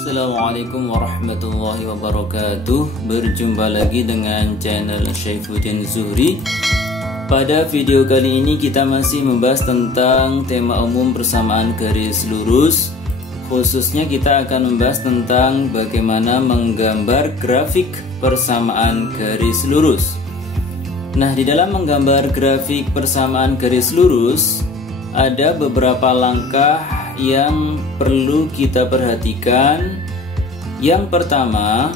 Assalamualaikum warahmatullahi wabarakatuh. Berjumpa lagi dengan channel Syaifuddin Zuhri. Pada video kali ini kita masih membahas tentang tema umum persamaan garis lurus. Khususnya kita akan membahas tentang bagaimana menggambar grafik persamaan garis lurus. Nah, di dalam menggambar grafik persamaan garis lurus ada beberapa langkah yang perlu kita perhatikan. Yang pertama,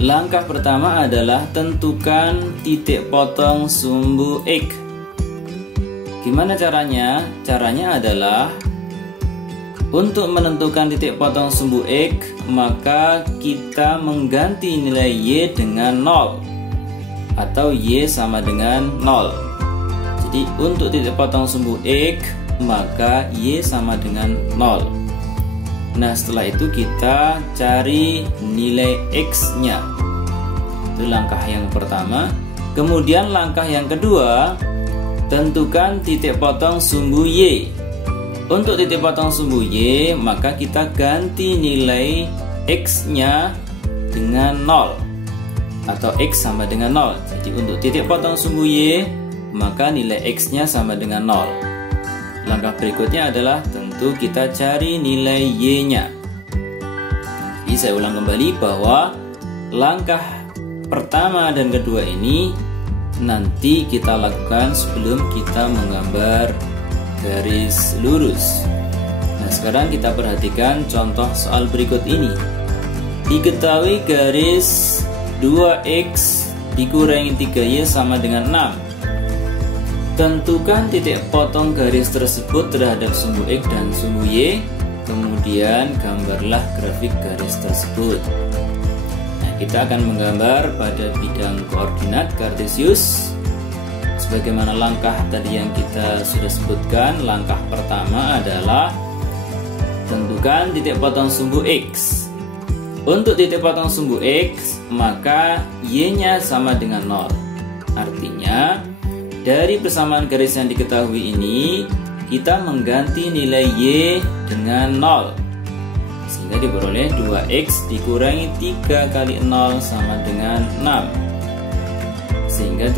langkah pertama adalah tentukan titik potong sumbu X. Gimana caranya? Caranya adalah untuk menentukan titik potong sumbu X, maka kita mengganti nilai Y dengan 0 atau Y sama dengan 0. Jadi untuk titik potong sumbu X, maka Y sama dengan 0. Nah, setelah itu kita cari nilai X nya. Itu langkah yang pertama. Kemudian langkah yang kedua, tentukan titik potong sumbu Y. Untuk titik potong sumbu Y, maka kita ganti nilai X nya dengan 0 atau X sama dengan 0. Jadi untuk titik potong sumbu Y, maka nilai X nya sama dengan 0. Langkah berikutnya adalah tentu kita cari nilai Y-nya. Jadi saya ulang kembali bahwa langkah pertama dan kedua ini nanti kita lakukan sebelum kita menggambar garis lurus. Nah, sekarang kita perhatikan contoh soal berikut ini. Diketahui garis 2X dikurangi 3Y sama dengan 6. Tentukan titik potong garis tersebut terhadap sumbu X dan sumbu Y. Kemudian gambarlah grafik garis tersebut. Nah, kita akan menggambar pada bidang koordinat kartesius. Sebagaimana langkah tadi yang kita sudah sebutkan, langkah pertama adalah tentukan titik potong sumbu X. Untuk titik potong sumbu X, maka Y-nya sama dengan 0. Artinya dari persamaan garis yang diketahui ini, kita mengganti nilai Y dengan 0, sehingga diperoleh 2X dikurangi 3 kali 0 sama dengan 6. Sehingga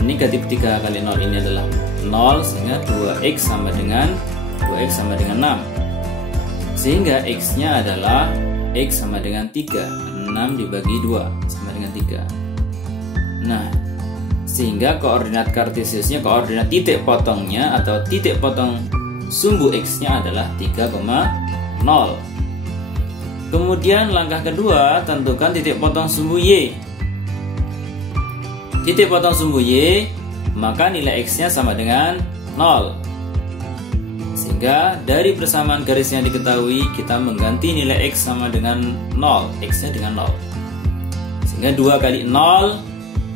negatif 3 kali 0 ini adalah 0, sehingga 2X sama dengan 6. Sehingga X nya adalah X sama dengan 3. 6 dibagi 2 sama dengan 3. Nah, sehingga koordinat kartesiusnya, koordinat titik potongnya atau titik potong sumbu X nya adalah 3,0. Kemudian langkah kedua, tentukan titik potong sumbu Y. Titik potong sumbu Y, maka nilai X nya sama dengan 0. Sehingga dari persamaan garis yang diketahui, kita mengganti nilai X sama dengan 0, X nya dengan 0. Sehingga 2 kali 0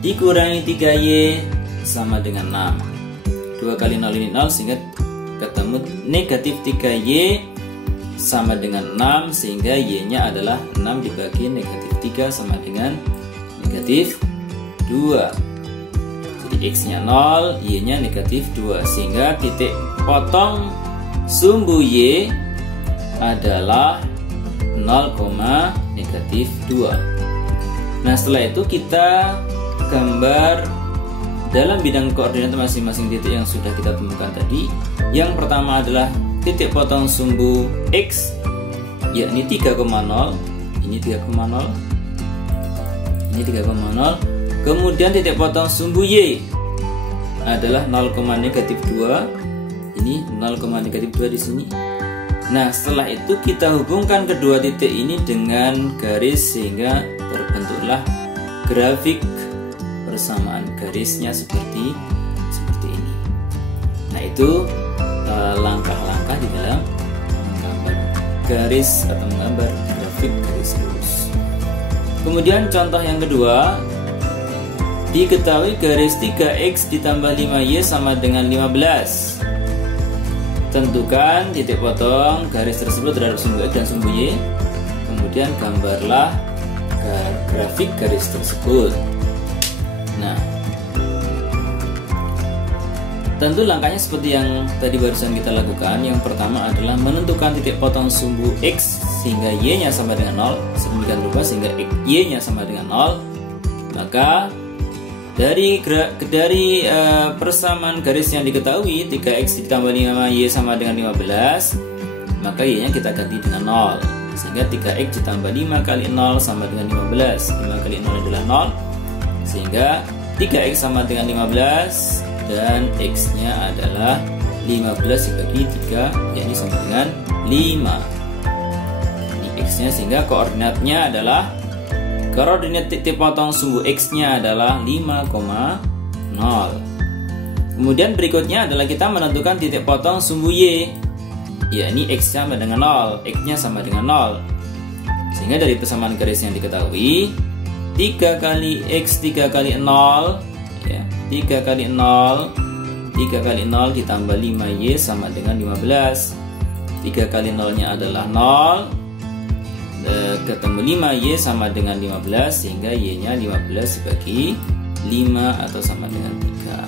dikurangi 3Y sama dengan 6. 2 kali 0 ini 0, sehingga ketemu negatif 3Y sama dengan 6, sehingga Y nya adalah 6 dibagi negatif 3 sama dengan negatif 2. Jadi X nya 0, Y nya negatif 2, sehingga titik potong sumbu Y adalah 0,-2. Nah, setelah itu kita gambar dalam bidang koordinat masing-masing titik yang sudah kita temukan tadi. Yang pertama adalah titik potong sumbu X, yakni 3,0. Ini 3,0. Ini 3,0. Kemudian titik potong sumbu Y adalah 0,-2. Ini 0,-2 di sini. Nah, setelah itu kita hubungkan kedua titik ini dengan garis sehingga terbentuklah grafik persamaan garisnya seperti ini. Nah, itu langkah-langkah di dalam menggambar garis atau menggambar grafik garis lurus. Kemudian contoh yang kedua, diketahui garis 3X ditambah 5Y sama dengan 15. Tentukan titik potong garis tersebut terhadap sumbu X dan sumbu Y. Kemudian gambarlah grafik garis tersebut. Nah, tentu langkahnya seperti yang tadi barusan kita lakukan. Yang pertama adalah menentukan titik potong sumbu X sehingga Y-nya sama dengan 0, sedemikian rupa sehingga Y-nya sama dengan 0. Maka dari persamaan garis yang diketahui 3X ditambah 5Y sama dengan 15, maka Y-nya kita ganti dengan 0. Sehingga 3X ditambah 5 kali 0 sama dengan 15. 5 kali 0 adalah 0. Sehingga 3X sama dengan 15 dan X-nya adalah 15 dibagi 3, yakni sama dengan 5. Ini X-nya, sehingga koordinatnya adalah, koordinat titik potong sumbu X-nya adalah 5,0. Kemudian berikutnya adalah kita menentukan titik potong sumbu Y, yakni X sama dengan 0, X-nya sama dengan 0. Sehingga dari persamaan garis yang diketahui 3 kali X 3 kali 0 ya, 3 kali 0 ditambah 5Y sama dengan 15. 3 kali 0 nya adalah 0, ketemu 5Y sama dengan 15, sehingga Y nya 15 dibagi 5 atau sama dengan 3.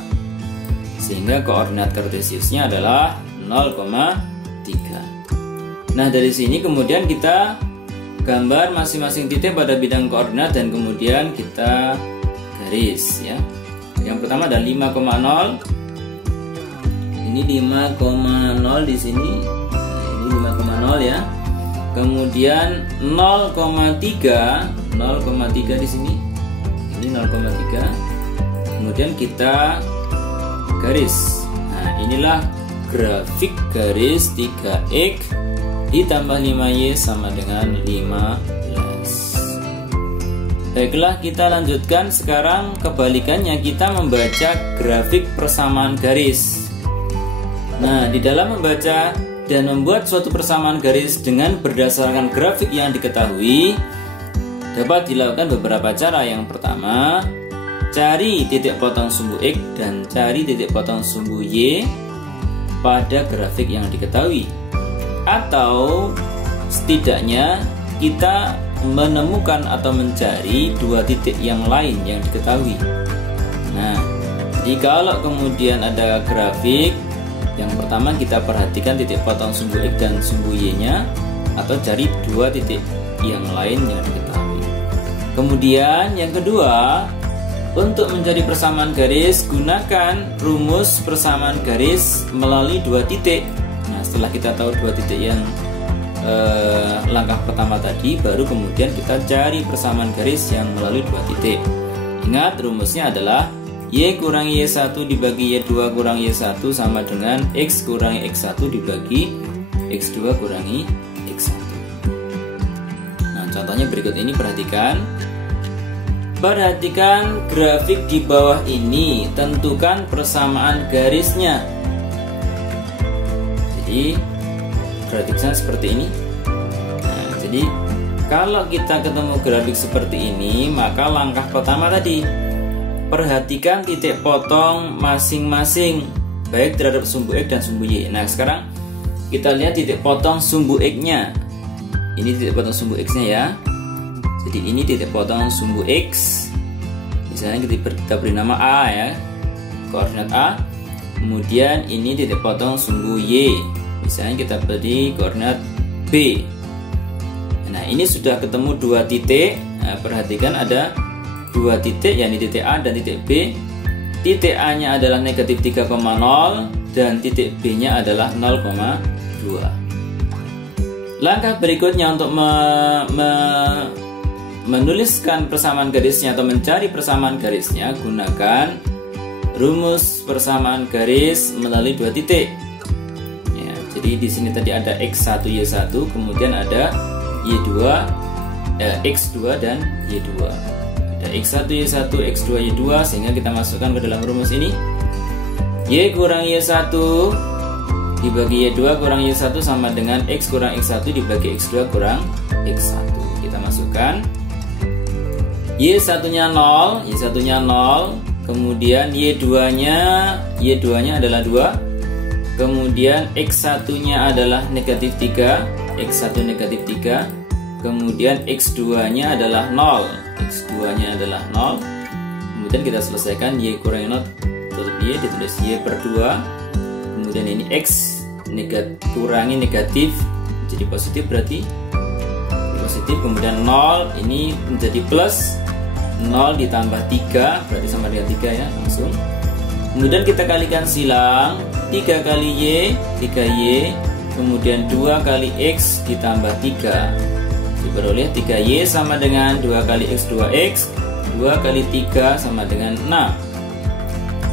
Sehingga koordinat kartesiusnya adalah 0,3. Nah, dari sini kemudian kita gambar masing-masing titik pada bidang koordinat dan kemudian kita garis ya. Yang pertama ada 5,0. Ini 5,0 di sini. Ini 5,0 ya. Kemudian 0,3 di sini. Ini 0,3. Kemudian kita garis. Nah, inilah grafik garis 3X ditambah 5Y sama dengan 15. Baiklah, kita lanjutkan. Sekarang kebalikannya, kita membaca grafik persamaan garis. Nah, di dalam membaca dan membuat suatu persamaan garis dengan berdasarkan grafik yang diketahui dapat dilakukan beberapa cara. Yang pertama, cari titik potong sumbu X dan cari titik potong sumbu Y pada grafik yang diketahui. Atau setidaknya kita menemukan atau mencari dua titik yang lain yang diketahui. Nah, jikalau kemudian ada grafik, yang pertama kita perhatikan titik potong sumbu X dan sumbu Y-nya, atau cari dua titik yang lain yang diketahui. Kemudian yang kedua, untuk mencari persamaan garis, gunakan rumus persamaan garis melalui dua titik. Nah, setelah kita tahu dua titik yang langkah pertama tadi, baru kemudian kita cari persamaan garis yang melalui dua titik. Ingat, rumusnya adalah Y kurang Y1 dibagi Y2 kurang Y1 sama dengan X kurangi X1 dibagi X2 kurangi X1. Nah, contohnya berikut ini, perhatikan. Perhatikan grafik di bawah ini, tentukan persamaan garisnya. Jadi grafiknya seperti ini. Nah, jadi kalau kita ketemu grafik seperti ini, maka langkah pertama tadi, perhatikan titik potong masing-masing, baik terhadap sumbu X dan sumbu Y. Nah, sekarang kita lihat titik potong sumbu X-nya. Ini titik potong sumbu X-nya ya. Jadi ini titik potong sumbu X. Misalnya kita beri nama A ya, koordinat A. Kemudian ini titik potong sumbu Y. Misalnya kita beri koordinat B. Nah, ini sudah ketemu dua titik. Nah, perhatikan ada dua titik, yakni titik A dan titik B. Titik A-nya adalah negatif 3,0 dan titik B-nya adalah 0,2. Langkah berikutnya untuk menuliskan persamaan garisnya atau mencari persamaan garisnya, gunakan rumus persamaan garis melalui dua titik. Ya, jadi di sini tadi ada X1 Y1, kemudian ada Y2, X2 dan Y2. Ada X1 Y1, X2 Y2, sehingga kita masukkan ke dalam rumus ini. Y kurang Y1 dibagi Y2 kurang Y1 sama dengan X kurang X1 dibagi X2 kurang X1. Kita masukkan. Y1-nya 0, Y1-nya 0, kemudian Y2-nya adalah 2, kemudian X1-nya adalah negatif 3, X1 negatif 3, kemudian X2-nya adalah 0, X2-nya adalah 0, kemudian kita selesaikan Y kurang 0 tetap Y, ditulis Y per 2. Kemudian ini X kurangi negatif jadi positif, berarti positif. Kemudian 0 ini menjadi plus, 0 ditambah 3 berarti sama dengan 3 ya, langsung. Kemudian kita kalikan silang, 3 kali Y 3Y, kemudian 2 kali X ditambah 3 diperoleh 3Y sama dengan 2 kali X 2X, 2 kali 3 sama dengan 6.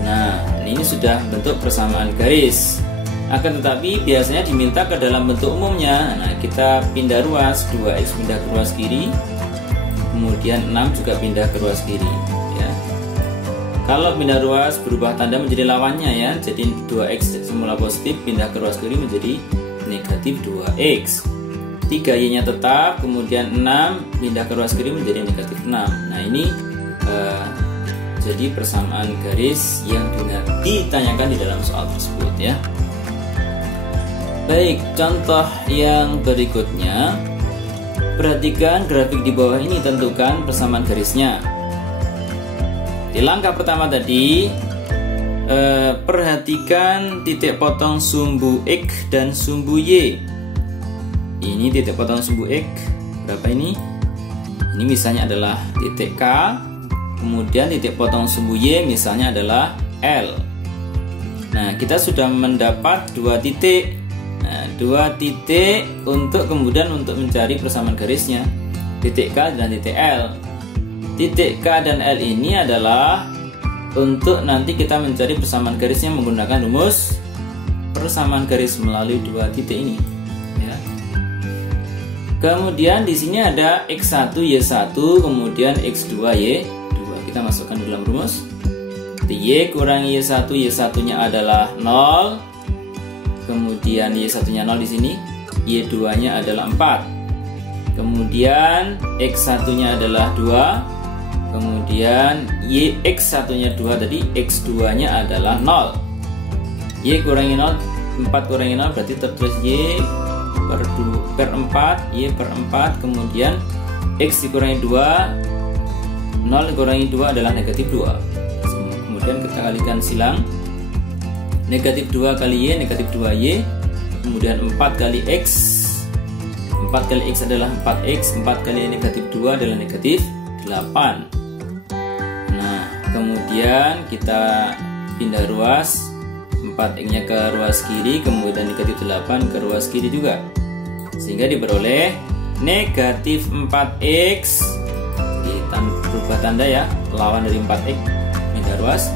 Nah, ini sudah bentuk persamaan garis. Akan tetapi biasanya diminta ke dalam bentuk umumnya. Nah, kita pindah ruas, 2X pindah ke ruas kiri, kemudian 6 juga pindah ke ruas kiri ya. Kalau pindah ruas berubah tanda menjadi lawannya ya. Jadi 2X semula positif pindah ke ruas kiri menjadi negatif 2X. 3Y nya tetap, kemudian 6 pindah ke ruas kiri menjadi negatif 6. Nah, ini jadi persamaan garis yang ditanyakan di dalam soal tersebut ya. Baik, contoh yang berikutnya. Perhatikan grafik di bawah ini, tentukan persamaan garisnya. Di langkah pertama tadi, perhatikan titik potong sumbu X dan sumbu Y. Ini titik potong sumbu X berapa ini? Ini misalnya adalah titik K. Kemudian titik potong sumbu Y misalnya adalah L. Nah, kita sudah mendapat 2 titik. Nah, 2 titik untuk mencari persamaan garisnya, titik K dan titik L. Titik K dan L ini adalah untuk nanti kita mencari persamaan garisnya menggunakan rumus persamaan garis melalui 2 titik ini ya. Kemudian di sini ada X1 Y1, kemudian X2 Y2. Kita masukkan ke dalam rumus. Y kurangi Y1, Y1 nya adalah 0. Kemudian Y1 nya 0 di sini, Y2 nya adalah 4. Kemudian X1 nya adalah 2. Kemudian X1 nya 2 tadi, X2 nya adalah 0. Y kurangi 0, 4 kurangi 0 berarti tertulis Y per 4, Y per 4. Kemudian X dikurangi 2, 0 dikurangi 2 adalah negatif 2. Kemudian kita kalikan silang, negatif 2 kali Y, negatif 2Y. Kemudian 4 kali X, 4 kali X adalah 4X, 4 kali negatif 2 adalah negatif 8. Nah, kemudian kita pindah ruas, 4X nya ke ruas kiri, kemudian negatif 8 ke ruas kiri juga, sehingga diperoleh negatif 4X. Berubah tanda ya, lawan dari 4X pindah ruas,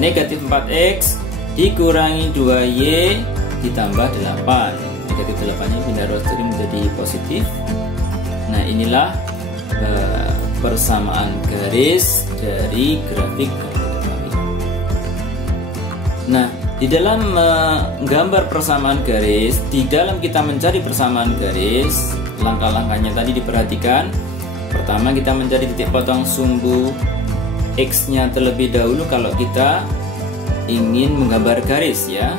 negatif 4X dikurangi 2Y ditambah 8. Negatif 8 nya pindah ruas kiri menjadi positif. Nah, inilah persamaan garis dari grafik. Nah, di dalam menggambar persamaan garis, di dalam kita mencari persamaan garis, langkah-langkahnya tadi diperhatikan. Pertama, kita mencari titik potong sumbu X nya terlebih dahulu kalau kita ingin menggambar garis ya.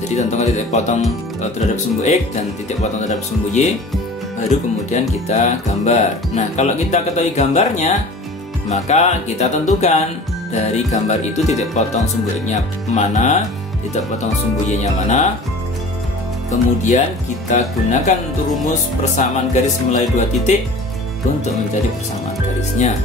Jadi tentukan titik potong terhadap sumbu X dan titik potong terhadap sumbu Y, baru kemudian kita gambar. Nah, kalau kita ketahui gambarnya, maka kita tentukan dari gambar itu titik potong sumbu X nya mana, titik potong sumbu Y nya mana. Kemudian kita gunakan untuk rumus persamaan garis melalui 2 titik untuk mencari persamaan garisnya.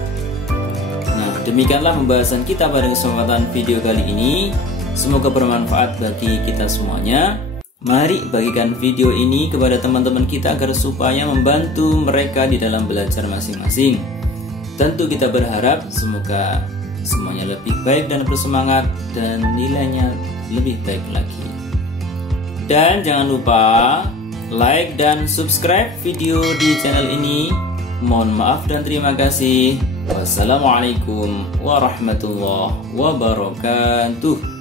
Nah, demikianlah pembahasan kita pada kesempatan video kali ini. Semoga bermanfaat bagi kita semuanya. Mari bagikan video ini kepada teman-teman kita agar supaya membantu mereka di dalam belajar masing-masing. Tentu kita berharap semoga semuanya lebih baik dan bersemangat dan nilainya lebih baik lagi. Dan jangan lupa like dan subscribe video di channel ini. Mohon maaf dan terima kasih. Wassalamualaikum warahmatullahi wabarakatuh.